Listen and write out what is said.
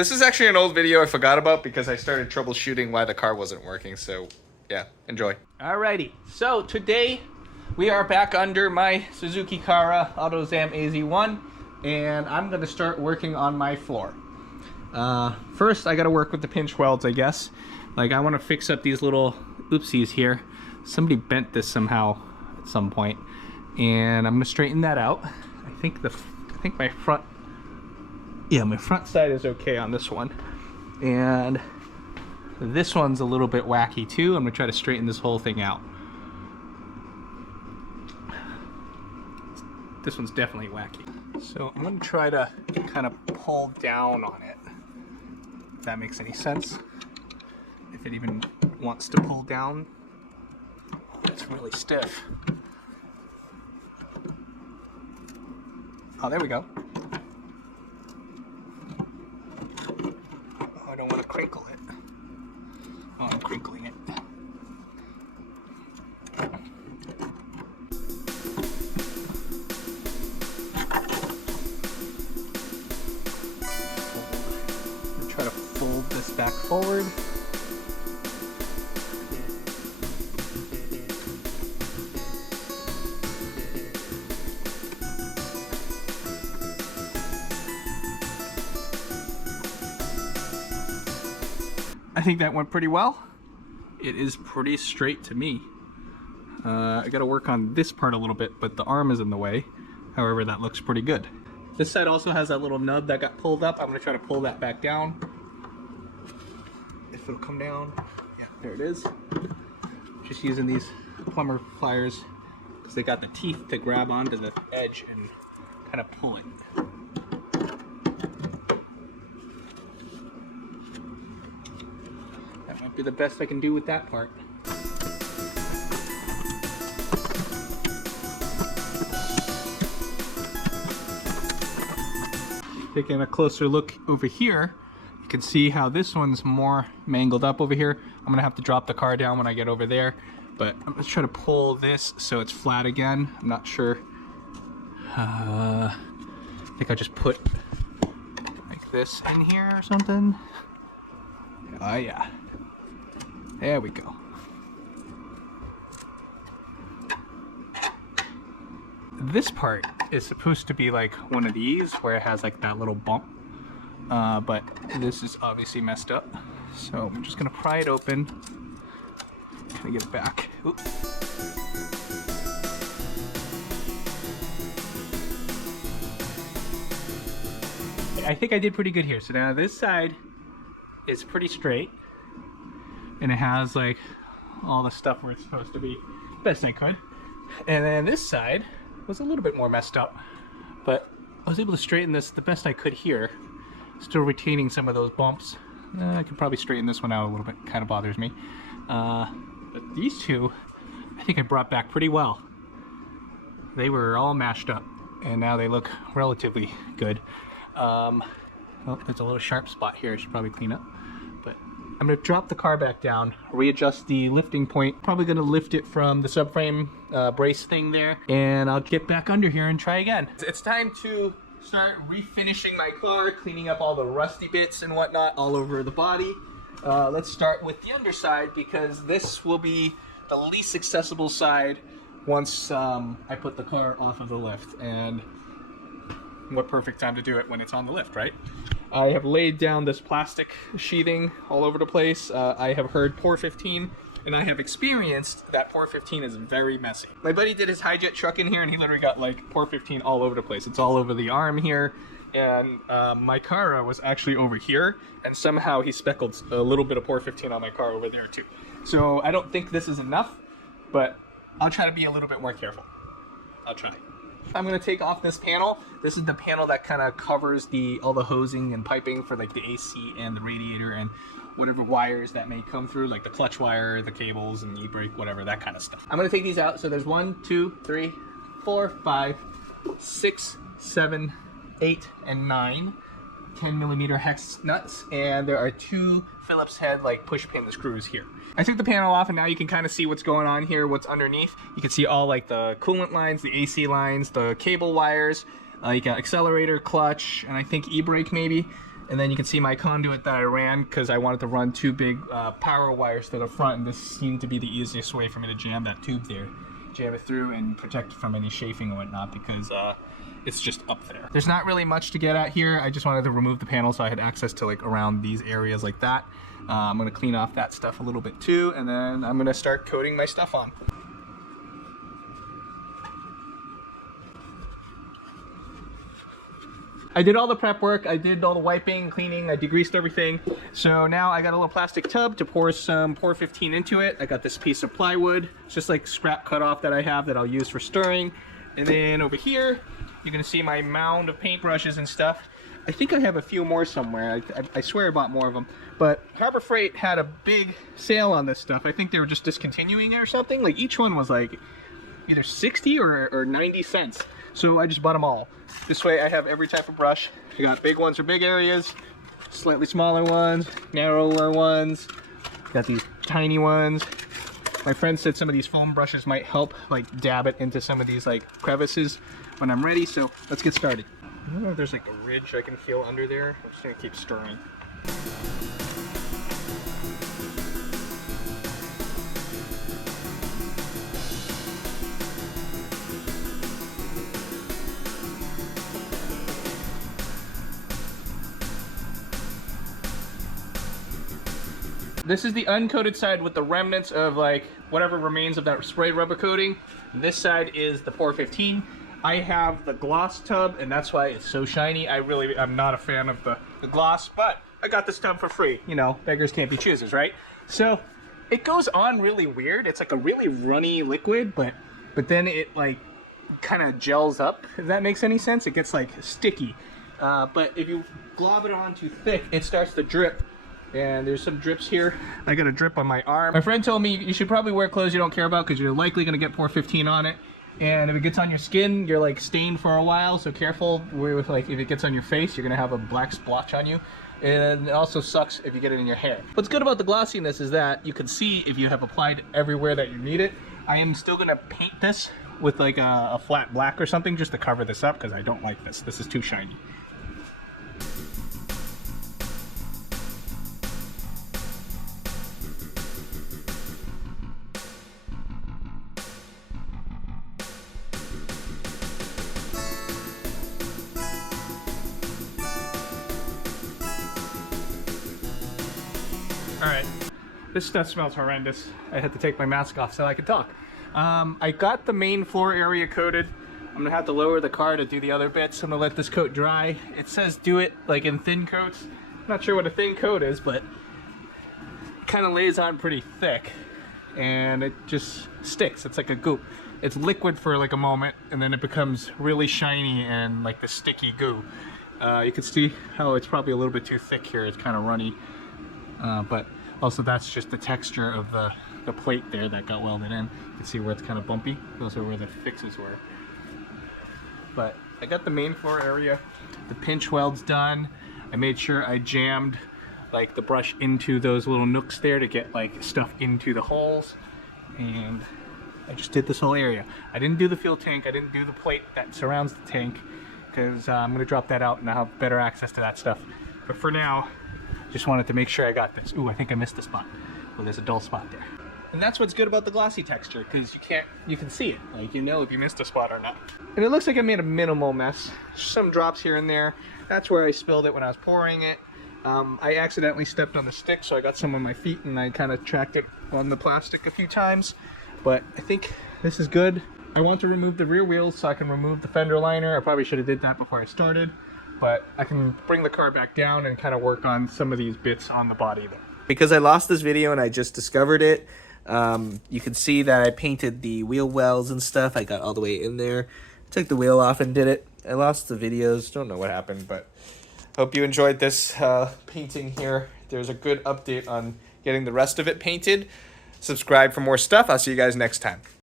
This is actually an old video I forgot about because I started troubleshooting why the car wasn't working, so yeah, enjoy. Alrighty, so today we are back under my Suzuki Cara Autozam AZ-1, and I'm gonna start working on my floor. First, I gotta work with the pinch welds, I guess. Like, I wanna fix up these little oopsies here. Somebody bent this somehow at some point, and I'm gonna straighten that out. I think my front, yeah, my front side is okay on this one, and this one's a little bit wacky too. I'm gonna try to straighten this whole thing out. This one's definitely wacky. So I'm gonna try to kind of pull down on it, if that makes any sense. If it even wants to pull down. It's really stiff. Oh, there we go. Oh, I don't want to crinkle it. Oh, I'm crinkling it. Try to fold this back forward. I think that went pretty well. It is pretty straight to me. I gotta work on this part a little bit, but the arm is in the way. However, that looks pretty good. This side also has that little nub that got pulled up. I'm gonna try to pull that back down. If it'll come down. Yeah, there it is. Just using these plumber pliers because they got the teeth to grab onto the edge and kind of pull it. That might be the best I can do with that part. Taking a closer look over here, you can see how this one's more mangled up over here. I'm gonna have to drop the car down when I get over there, but I'm gonna try to pull this so it's flat again. I'm not sure. I think I just put like this in here or something. Oh yeah. There we go. This part is supposed to be like one of these where it has like that little bump, but this is obviously messed up. So I'm just gonna pry it open. Can I get it back? Oop. I think I did pretty good here. So now this side is pretty straight, and it has like all the stuff where it's supposed to be. Best I could. And then this side was a little bit more messed up, but I was able to straighten this the best I could here, still retaining some of those bumps. I could probably straighten this one out a little bit, kind of bothers me. But these two, I think I brought back pretty well. They were all mashed up, and now they look relatively good. Oh, there's a little sharp spot here I should probably clean up. But I'm gonna drop the car back down, readjust the lifting point, probably gonna lift it from the subframe brace thing there, and I'll get back under here and try again. It's time to start refinishing my car, cleaning up all the rusty bits and whatnot all over the body. Let's start with the underside because this will be the least accessible side once I put the car off of the lift. And what perfect time to do it when it's on the lift, right? I have laid down this plastic sheathing all over the place. I have heard POR15, and I have experienced that POR15 is very messy. My buddy did his Hi-Jet truck in here, and he literally got like POR15 all over the place. It's all over the arm here, and my Cara was actually over here, and somehow he speckled a little bit of POR15 on my car over there too. So I don't think this is enough, but I'll try to be a little bit more careful. I'll try. I'm gonna take off this panel. This is the panel that kind of covers all the hosing and piping for like the AC and the radiator and whatever wires that may come through, like the clutch wire, the cables, and e-brake, whatever, that kind of stuff. I'm gonna take these out. So there's 1, 2, 3, 4, 5, 6, 7, 8, and 9 10mm hex nuts, and there are 2 Phillips head like push pin screws here. I took the panel off, and now you can kind of see what's going on here, what's underneath. You can see all like the coolant lines, the AC lines, the cable wires, like accelerator, clutch, and I think e-brake maybe. And then you can see my conduit that I ran because I wanted to run 2 big power wires to the front, and this seemed to be the easiest way for me to jam that tube there. Jam it through and protect it from any chafing and whatnot, because it's just up there. There's not really much to get at here. I just wanted to remove the panel so I had access to like around these areas like that. I'm gonna clean off that stuff a little bit too, and then I'm gonna start coating my stuff on. I did all the prep work, I did all the wiping, cleaning, I degreased everything. So now I got a little plastic tub to pour some POR15 into it. I got this piece of plywood. It's just like scrap cut off that I have that I'll use for stirring. And then over here, you're gonna see my mound of paintbrushes and stuff. I think I have a few more somewhere. I swear I bought more of them. But Harbor Freight had a big sale on this stuff. I think they were just discontinuing it or something. Like each one was like either 60 or 90 cents. So I just bought them all. This way I have every type of brush. I got big ones for big areas, slightly smaller ones, narrower ones. Got these tiny ones. My friend said some of these foam brushes might help like dab it into some of these like crevices when I'm ready. So let's get started. I don't know if there's like a ridge I can feel under there. I'm just gonna keep stirring. This is the uncoated side with the remnants of like whatever remains of that spray rubber coating. This side is the POR15. I have the gloss tub, and that's why it's so shiny. I'm not a fan of the gloss, but I got this tub for free. You know, beggars can't be choosers, right? So it goes on really weird. It's like a really runny liquid, but then it like kind of gels up, if that makes any sense. It gets like sticky. But if you glob it on too thick, it starts to drip. And there's some drips here. I got a drip on my arm. My friend told me you should probably wear clothes you don't care about because you're likely gonna get POR15 on it. And if it gets on your skin, you're like stained for a while, so careful with like if it gets on your face, you're gonna have a black splotch on you. And it also sucks if you get it in your hair. What's good about the glossiness is that you can see if you have applied everywhere that you need it. I am still gonna paint this with like a flat black or something just to cover this up because I don't like this. This is too shiny. All right, this stuff smells horrendous. I had to take my mask off so I could talk. I got the main floor area coated. I'm gonna have to lower the car to do the other bits. I'm gonna let this coat dry. It says do it like in thin coats. I'm not sure what a thin coat is, but it kind of lays on pretty thick and it just sticks. It's like a goop. It's liquid for like a moment and then it becomes really shiny and like the sticky goo. You can see how it's probably a little bit too thick here. It's kind of runny. But also that's just the texture of the plate there that got welded in. You can see where it's kind of bumpy. Those are where the fixes were. But I got the main floor area, the pinch welds done. I made sure I jammed like the brush into those little nooks there to get like stuff into the holes. And I just did this whole area. I didn't do the fuel tank. I didn't do the plate that surrounds the tank because I'm gonna drop that out and I'll have better access to that stuff. But for now, just wanted to make sure I got this. Ooh, I think I missed a spot. Well, there's a dull spot there. And that's what's good about the glossy texture, because you can see it. Like, you know if you missed a spot or not. And it looks like I made a minimal mess. Some drops here and there. That's where I spilled it when I was pouring it. I accidentally stepped on the stick, so I got some on my feet, and I kind of tracked it on the plastic a few times. But I think this is good. I want to remove the rear wheels so I can remove the fender liner. I probably should have did that before I started. But I can bring the car back down and kind of work on some of these bits on the body there. Because I lost this video and I just discovered it, you can see that I painted the wheel wells and stuff. I got all the way in there, took the wheel off and did it. I lost the videos, don't know what happened, but hope you enjoyed this painting here. There's a good update on getting the rest of it painted. Subscribe for more stuff. I'll see you guys next time.